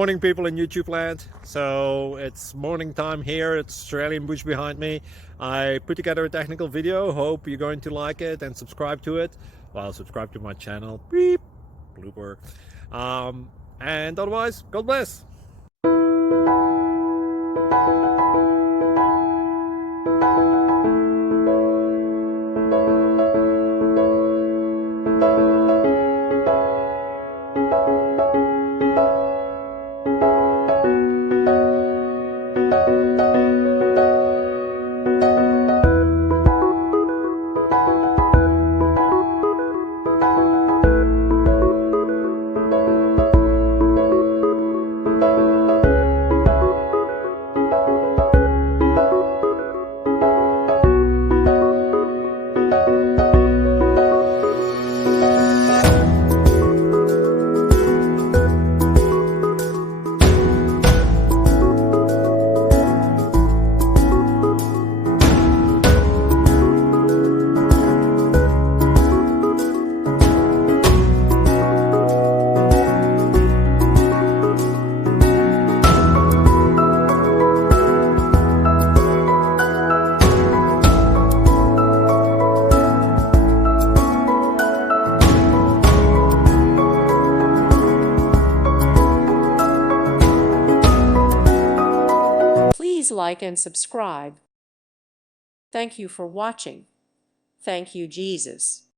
Morning, people in YouTube land. So it's morning time here. It's Australian bush behind me. I put together a technical video. Hope you're going to like it and subscribe to it. Well, subscribe to my channel. Beep. Blooper. And otherwise, God bless. Please like and subscribe. Thank you for watching. Thank you, Jesus.